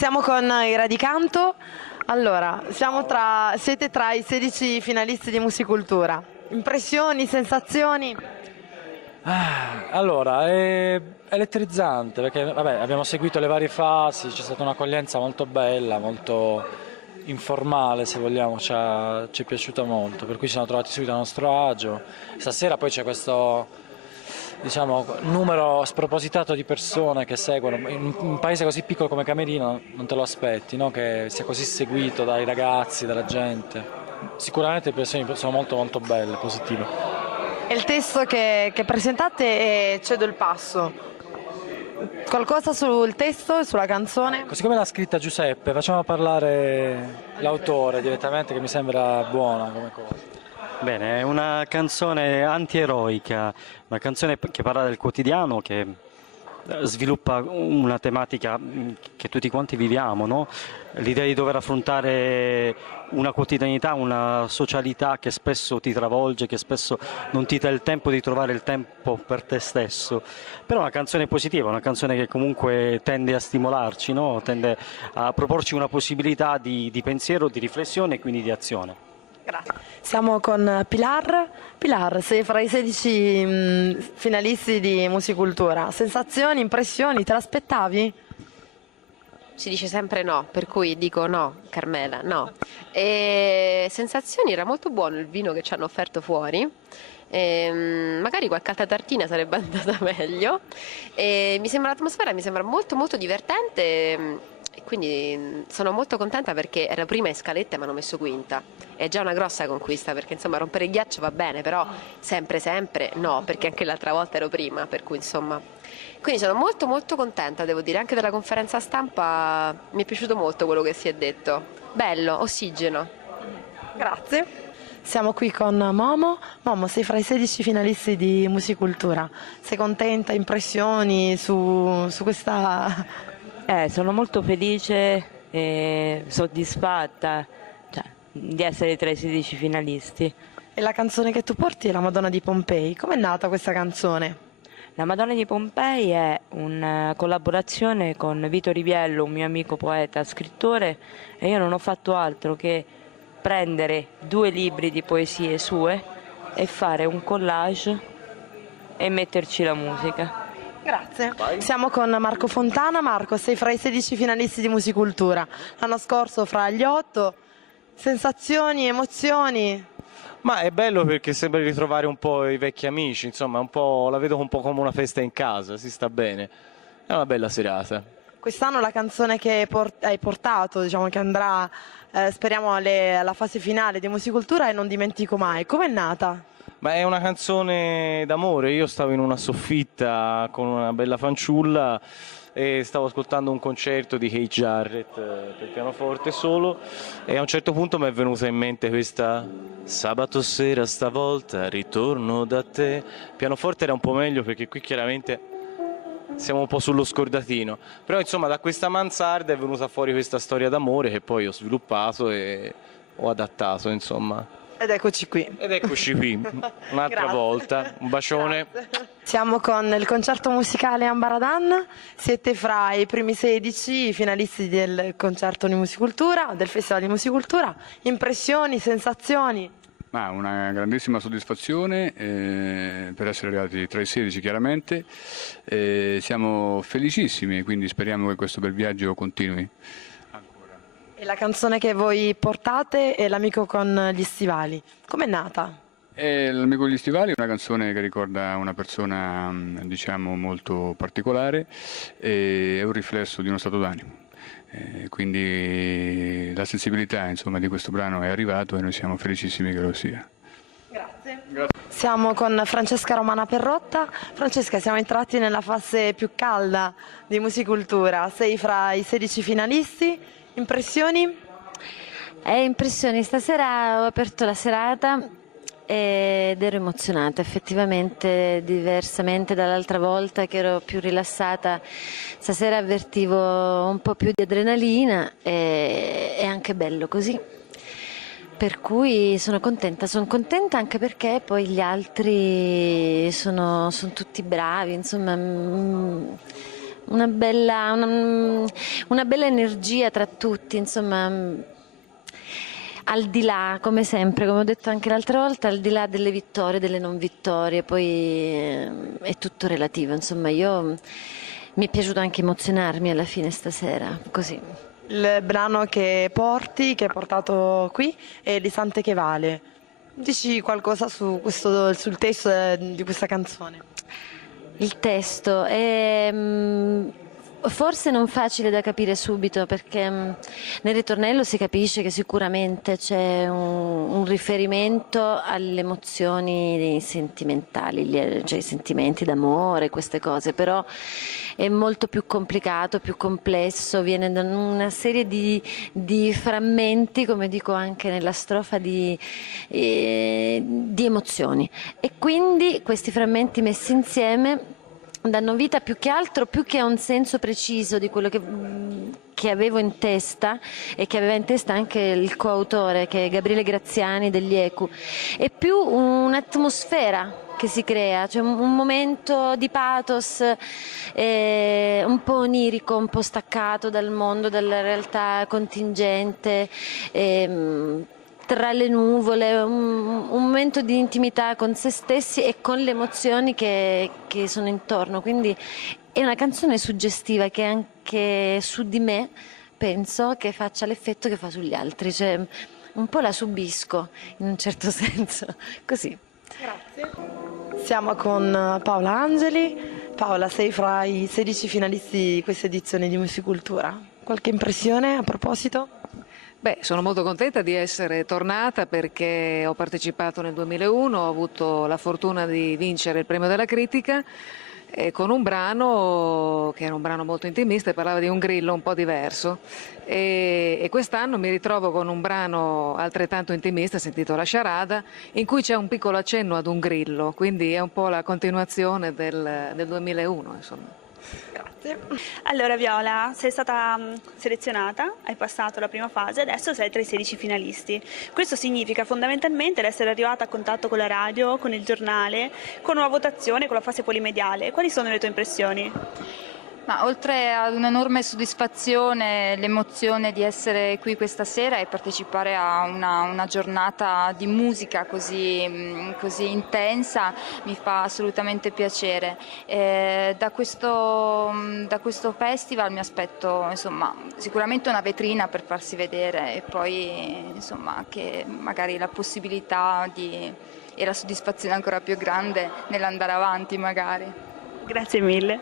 Siamo con i Radicanto. Allora, siete tra i 16 finalisti di Musicultura. Impressioni, sensazioni? Allora, è elettrizzante perché vabbè, abbiamo seguito le varie fasi, c'è stata un'accoglienza molto bella, molto informale se vogliamo, ci è piaciuta molto, per cui ci siamo trovati subito a nostro agio. Stasera poi c'è questo, diciamo, numero spropositato di persone che seguono, in un paese così piccolo come Camerino non te lo aspetti, no? Che sia così seguito dai ragazzi, dalla gente. Sicuramente le impressioni sono molto molto belle, positive. E il testo che presentate è Cedo il passo. Qualcosa sul testo e sulla canzone? Siccome l'ha scritta Giuseppe, facciamo parlare l'autore direttamente, che mi sembra buona come cosa. Bene, è una canzone antieroica, una canzone che parla del quotidiano, che sviluppa una tematica che tutti quanti viviamo, no? L'idea di dover affrontare una quotidianità, una socialità che spesso ti travolge, che spesso non ti dà il tempo di trovare il tempo per te stesso. Però è una canzone positiva, una canzone che comunque tende a stimolarci, no? Tende a proporci una possibilità di pensiero, di riflessione e quindi di azione. Grazie. Siamo con Pilar. Pilar, sei fra i 16 finalisti di Musicultura. Sensazioni, impressioni, te l'aspettavi? Si dice sempre no, per cui dico no, Carmela, no. E sensazioni, era molto buono il vino che ci hanno offerto fuori. Magari qualche altra tartina sarebbe andata meglio. L'atmosfera mi sembra molto molto divertente. E quindi sono molto contenta perché era prima in scaletta e mi hanno messo quinta. È già una grossa conquista perché insomma rompere il ghiaccio va bene, però sempre no, perché anche l'altra volta ero prima, per cui insomma. Quindi sono molto molto contenta, devo dire, anche della conferenza stampa mi è piaciuto molto quello che si è detto. Bello, ossigeno. Grazie. Siamo qui con Momo. Momo, sei fra i 16 finalisti di Musicultura. Sei contenta, impressioni su questa... Sono molto felice e soddisfatta, cioè, di essere tra i 16 finalisti. E la canzone che tu porti è La Madonna di Pompei. Com'è nata questa canzone? La Madonna di Pompei è una collaborazione con Vito Riviello, un mio amico poeta, scrittore, e io non ho fatto altro che prendere 2 libri di poesie sue e fare un collage e metterci la musica. Grazie. Siamo con Marco Fontana. Marco, sei fra i 16 finalisti di Musicultura. L'anno scorso fra gli 8. Sensazioni, emozioni? Ma è bello perché sembra ritrovare un po' i vecchi amici, insomma, la vedo un po' come una festa in casa, si sta bene. È una bella serata. Quest'anno la canzone che hai portato, diciamo che andrà, speriamo, alla fase finale di Musicultura è Non dimentico mai. Com'è nata? Ma è una canzone d'amore, io stavo in una soffitta con una bella fanciulla e stavo ascoltando un concerto di Keith Jarrett per pianoforte solo e a un certo punto mi è venuta in mente questa sabato sera stavolta ritorno da te. Pianoforte era un po' meglio perché qui chiaramente siamo un po' sullo scordatino, però insomma da questa mansarda è venuta fuori questa storia d'amore che poi ho sviluppato e ho adattato, insomma. Ed eccoci qui. Un'altra volta, un bacione. Grazie. Siamo con il concerto musicale Ambaradan, siete fra i primi 16 finalisti del concerto di Musicultura, del Festival di Musicultura. Impressioni, sensazioni? Ma una grandissima soddisfazione per essere arrivati tra i 16 chiaramente, siamo felicissimi, quindi speriamo che questo bel viaggio continui. E la canzone che voi portate è L'amico con gli stivali. Com'è nata? L'amico degli stivali è una canzone che ricorda una persona diciamo molto particolare, è un riflesso di uno stato d'animo. Quindi la sensibilità insomma, di questo brano è arrivato e noi siamo felicissimi che lo sia. Grazie. Siamo con Francesca Romana Perrotta. Francesca, siamo entrati nella fase più calda di Musicultura. Sei fra i 16 finalisti. Impressioni? Impressioni. Stasera ho aperto la serata ed ero emozionata, effettivamente, diversamente dall'altra volta che ero più rilassata. Stasera avvertivo un po' più di adrenalina e è anche bello così. Per cui sono contenta anche perché poi gli altri sono tutti bravi, insomma. una bella energia tra tutti, insomma, al di là, come sempre, come ho detto anche l'altra volta, al di là delle vittorie, delle non vittorie, poi è tutto relativo, insomma, mi è piaciuto anche emozionarmi alla fine stasera, così. Il brano che porti, che hai portato qui, è di Sante che Vale. Dici qualcosa sul testo di questa canzone? Il testo è forse non facile da capire subito, perché nel ritornello si capisce che sicuramente c'è un riferimento alle emozioni sentimentali, cioè i sentimenti d'amore, queste cose, però è molto più complicato, più complesso, viene da una serie di frammenti, come dico anche nella strofa, di emozioni, e quindi questi frammenti messi insieme danno vita più che altro, più che a un senso preciso di quello che avevo in testa, e che aveva in testa anche il coautore, che è Gabriele Graziani degli ECU, è più un'atmosfera che si crea, cioè un momento di pathos un po' onirico, un po' staccato dal mondo, dalla realtà contingente, tra le nuvole, un momento di intimità con se stessi e con le emozioni che sono intorno. Quindi è una canzone suggestiva che anche su di me penso che faccia l'effetto che fa sugli altri, cioè un po' la subisco in un certo senso, così. Grazie. Siamo con Paola Angeli. Paola, sei fra i 16 finalisti di questa edizione di Musicultura. Qualche impressione a proposito? Beh, sono molto contenta di essere tornata perché ho partecipato nel 2001, ho avuto la fortuna di vincere il premio della critica con un brano che era un brano molto intimista e parlava di un grillo un po' diverso. E quest'anno mi ritrovo con un brano altrettanto intimista, si intitola Sciarada, in cui c'è un piccolo accenno ad un grillo, quindi è un po' la continuazione del 2001, insomma. Allora Viola, sei stata selezionata, hai passato la prima fase, adesso sei tra i 16 finalisti. Questo significa fondamentalmente essere arrivata a contatto con la radio, con il giornale, con una votazione, con la fase polimediale. Quali sono le tue impressioni? Ma oltre ad un'enorme soddisfazione, l'emozione di essere qui questa sera e partecipare a una giornata di musica così intensa mi fa assolutamente piacere. Da questo festival mi aspetto, insomma, sicuramente una vetrina per farsi vedere, e poi insomma, che magari la possibilità e la soddisfazione ancora più grande nell'andare avanti magari. Grazie mille.